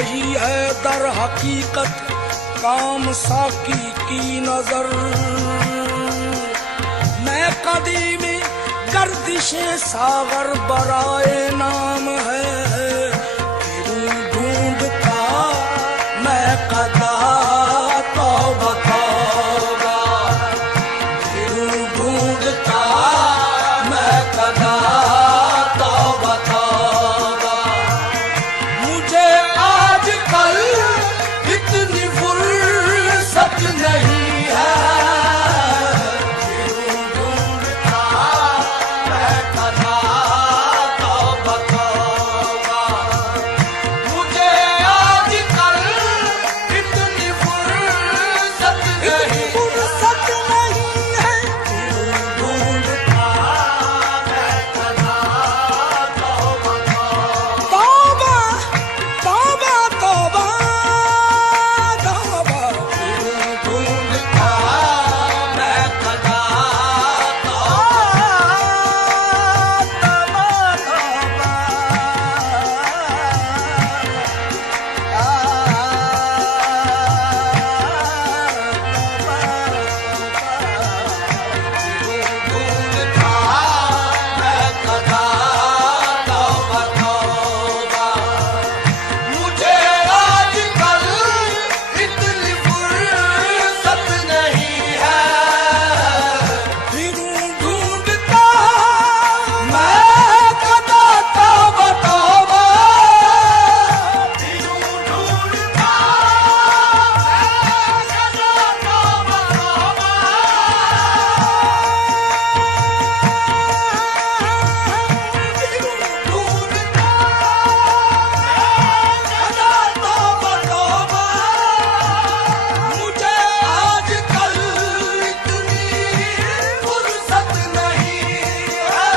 रही है दर हकीकत काम साकी की नजर। मैं कदीमी गर्दिशे सागर बराए नाम है, ढूंढता मैं कदा तौबा तौबा, ढूंढता मैं कदा तौबा तौबा। मुझे आजकल इतनी फुर्सत नहीं है, ढूंढता मैं कदा तौबा तौबा। मुझे आजकल इतनी फुर्सत नहीं है, ढूंढता मैं कदा तौबा तौबा, तौबा तौबा तौबा, ढूंढता मैं कदा तौबा तौबा। मुझे आजकल इतनी फुर्सत नहीं है, ढूंढता मैं कदा तौबा तौबा, ढूंढता मैं कदा तौबा तौबा। मुझे आजकल इतनी फुर्सत नहीं है,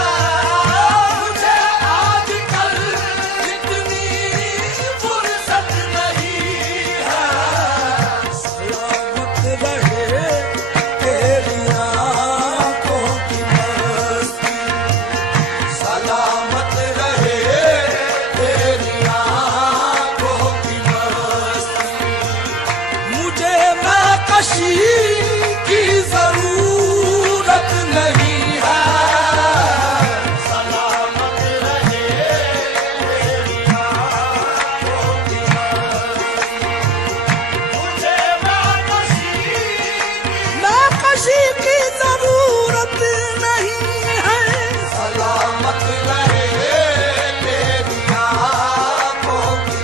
मुझे आजकल इतनी फुर्सत नहीं है। सलामत रहे तेरी आँखों की मस्ती, सलामत रहे तेरी आँखों की मस्ती। मुझे महकशी की जरूरत नहीं है, सलामत रहे तेरी आँखों की मस्ती। मुझे महकशी की जरूरत नहीं है, सलामत रहे तेरी आँखों की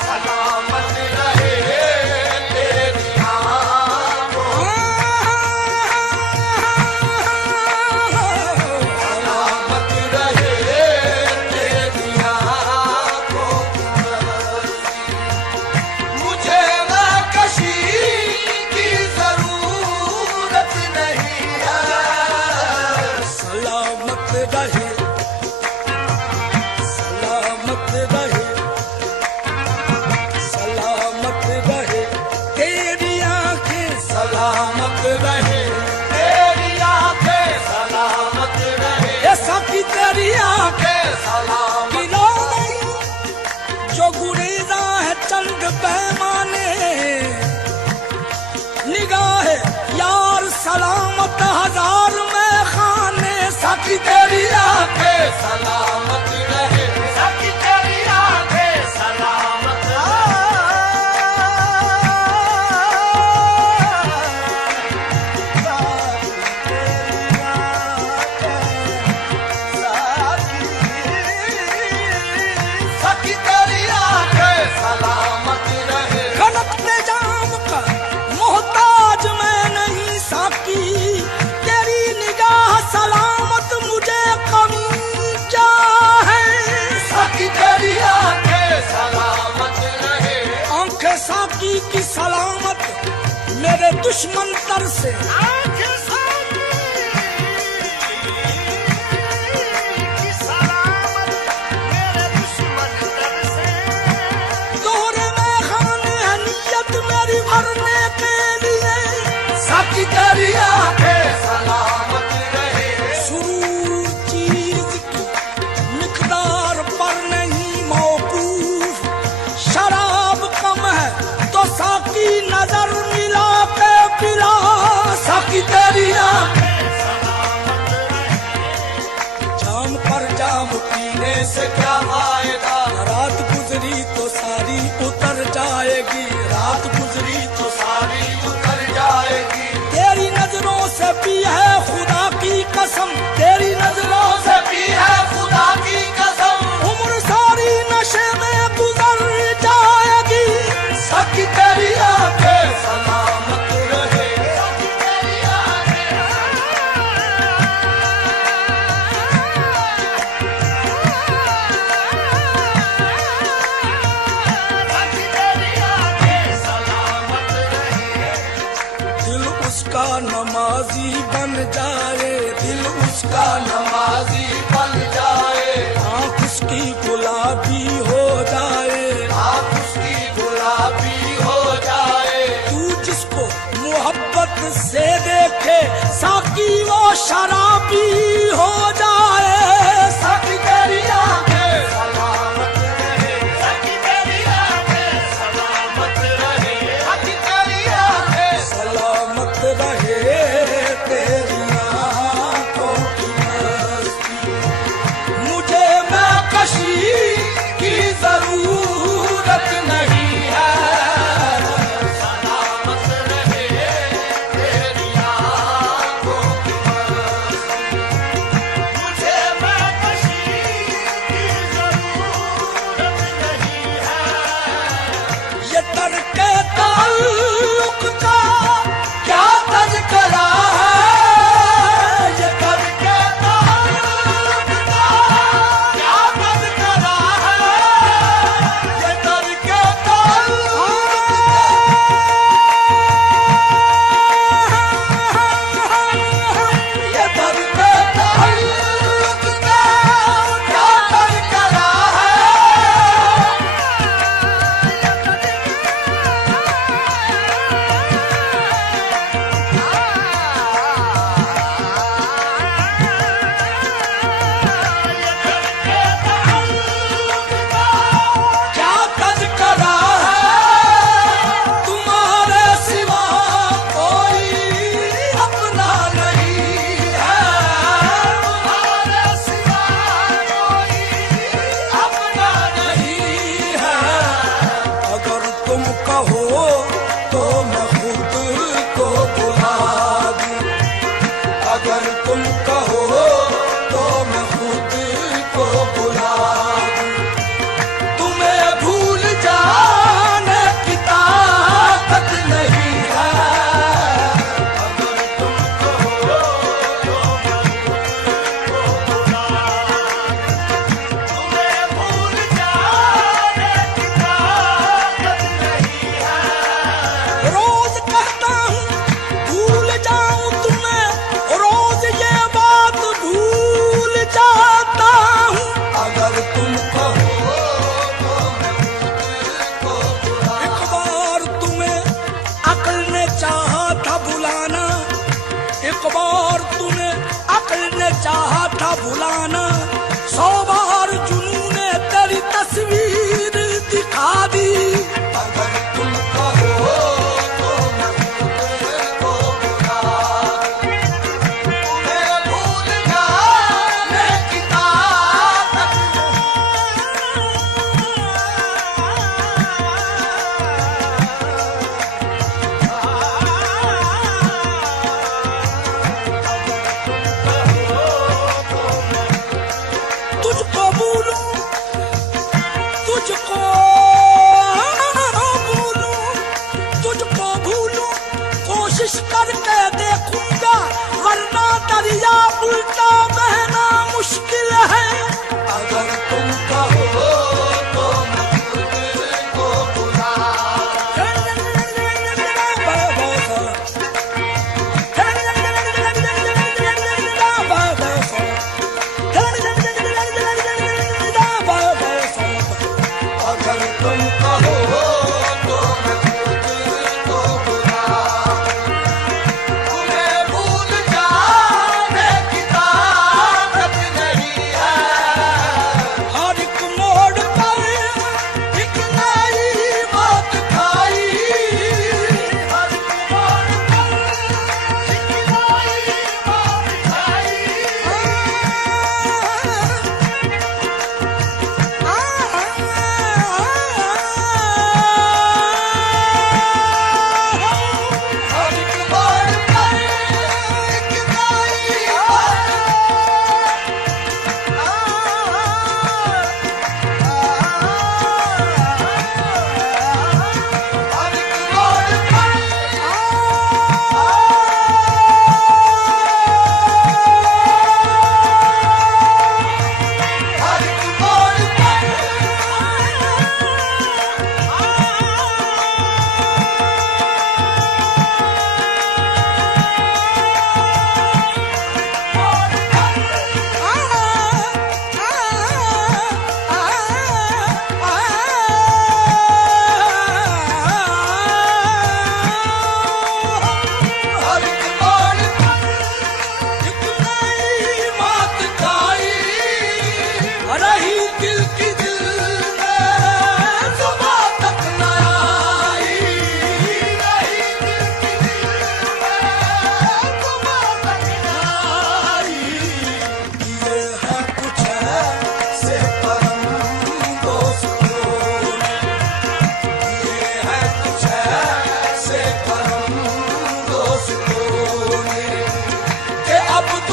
सलामत रहे तेरी आँखों, सलामत रहे तेरी आँखों की मस्ती। मुझे महकशी की जरूरत नहीं है, सलामत रहे, सलामत रहे, सलामत रहे तेरी आँखें, सलामत रहे तेरी आँखें, सलामत रहे ये साकी तेरी आँखें, सलामत गिरा नहीं जो गुरेजा है चंद पैमाने, निगाह यार सलामत हजार में खाने। साकी तेरी आँखें सलामत रहे, साकी तेरी आँखें सलामत साकी तेरी आँखें सलामत रहे। खनकते जाम का मोहताज मैं नहीं साकी, तेरी निगाह सलामत मुझे कमी क्या है, साकी तेरी आँखें सलामत रहे। आँखें साकी की सलामत मेरे दुश्मन तर से, आँखें साकी की सलामत मेरे दुश्मन तर से। दोहरे में खाने है नियत मेरी भरने के लिए, साकी तेरी आँखें जाएगी, रात गुजरी तो सारी उतर जाएगी। तेरी नजरों से भी है खुदा की कसम, तेरी नजरों से भी है खुदा की कसम, उम्र सारी नशे में गुजर जाएगी। सखी तेरी आंखें सलामत रहे, सखी तेरी आंखें, सखी तेरी आंखें सलामत रहे। दिल उसका नमाजी बन जाए, दिल उसका नमाजी बन जाए, आँख उसकी गुलाबी हो जाए, आँख उसकी गुलाबी हो जाए। तू जिसको मोहब्बत से देखे साकी वो शराबी हो जाए। सखी तेरी आंखें सलामत रहे, सखी तेरी आंखें सलामत रहे, सखी तेरी आंखें सलामत रहे तेरी आँखों की मस्ती, मुझे मैं कशी की जरूरत नहीं है। सलामत रहे तेरी आंखों की मस्ती, मुझे मैं कशी की जरूरत नहीं है। ये तरके ताल्लुक का क्या तज़किरा है, ये करके ताल्लुक का क्या तज़किरा है, ये करके ताल्लुक ये करके ताल्लुक का क्या तज़किरा क्या तज़किरा है। तुम्हारे सिवा कोई अपना नहीं है, तुम्हारे सिवा कोई अपना नहीं है। अगर तुम कहो तो मैं खुद को बुला दूं, अगर तुम कहो तो मैं खुद को बुला दूं, तुम्हें भूल जाने की ताकत नहीं है। अगर तुम कहो तो तुम्हें भूल जाने की ताकत नहीं है। रोज कहता हूँ भूल जाऊं तुम्हें, रोज ये बात भूल जाता हूँ। अगर तुम कहो तो मैं खुद को बुला, एक बार तुम्हें अक्ल ने चाहा था बुलाना, एक बार तुम्हें अक्ल ने चाहा था बुलाना, 100 बार जुनून ने तेरी तस्वीर दिखा दी। अगर तुम कहो तो मैं खुद को बुला, तुम्हें भूल जाने की ताकत तुझको भूलूं, तुझको भूलूं, तुझको भूलूं, कोशिश करके देखूंगा, वरना दरिया उल्टा बहना मुश्किल है। अगर तुम कहो तो मैं खुद को बुला, अगर तुम कहो तो मैं खुद को बुला, तुम्हें भूल जाने की ताकत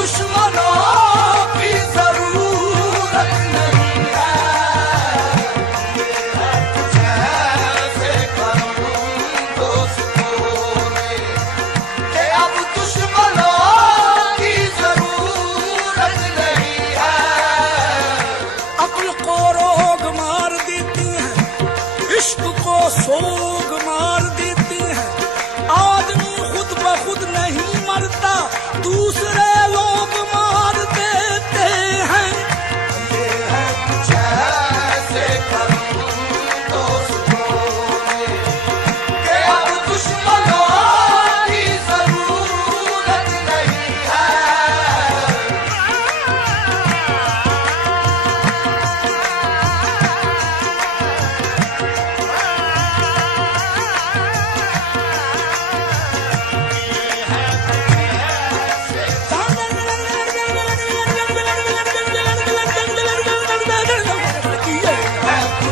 दुश्मनों की जरूरत नहीं है, जैसे करूं दोस्तों में कि अब दुश्मनों की जरूरत नहीं है। अक्ल को रोग मार देती है, इश्क को सोग मार देती है। आदमी खुद ब खुद नहीं मरता, दूसरे लोग मार देते हैं। ये है जैसे करूं दोस्तों में कि अब दुश्मनों की जरूरत नहीं है।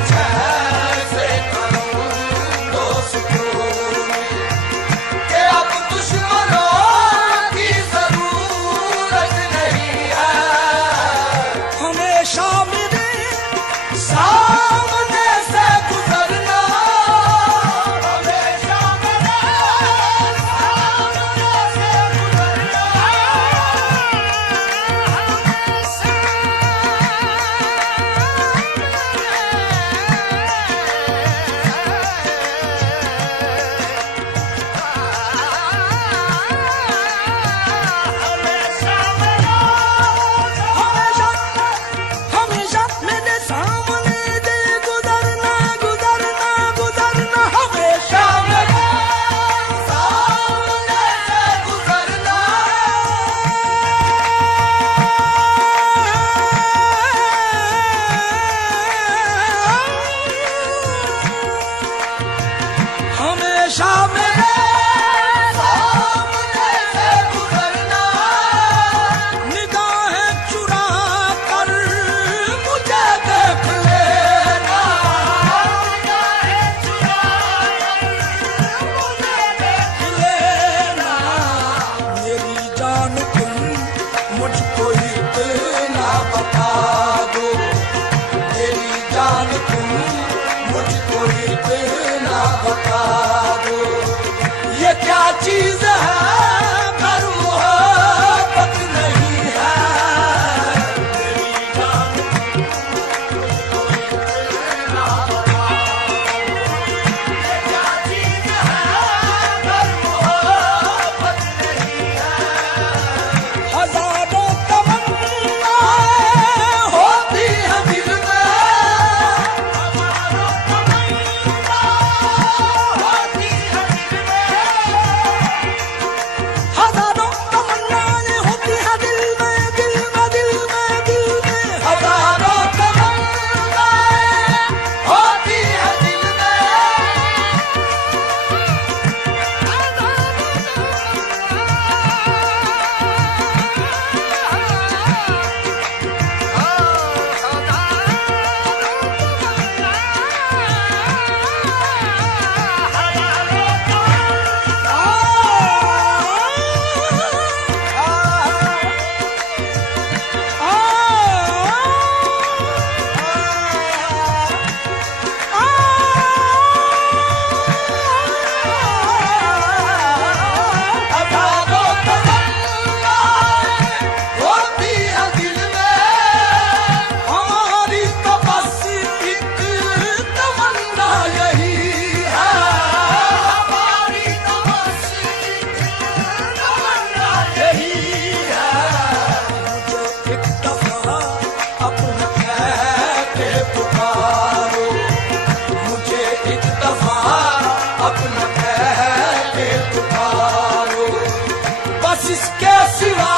जैसे करूं दोस्तों में कि अब दुश्मनों की जरूरत नहीं है। हमेशा मेरे सामने से गुजरना, हमेशा मेरे सामने से गुजरना, हमेशा हमेशा मेरे सामने से गुजरना गुजरना गुजरना। हमेशा मेरे सामने से गुजरना, हमेशा मेरे सामने से गुजरना, निगाहें चुरा कर मुझे देख लेना, निगाहें चुरा कर मुझे देख लेना। मेरी जान तुम मुझको इतना बता दो, मेरी जान तुम मुझको इतना बता दो, ये क्या चीज है करूं मोहब्बत नहीं है। मेरी जान मुझको इतना बता दो, ये क्या चीज है करूं मोहब्बत नहीं है। हजारों तमन्नाएं होती है दिल में, होती है दिल में, हजारों तमन्नाएं होती है दिल में दिल में दिल में दिल में। हजारों तमन्नाएं होती है दिल में, हजारों तमन्नाएं होती है दिल में। हमारी तो बस एक तमन्ना यही है, हमारी तो बस एक तमन्ना यही है। मुझे एक दफा अपना कह के पुकारो, मुझे एक दफा अपना कह के पुकारो, बस इसके सिवा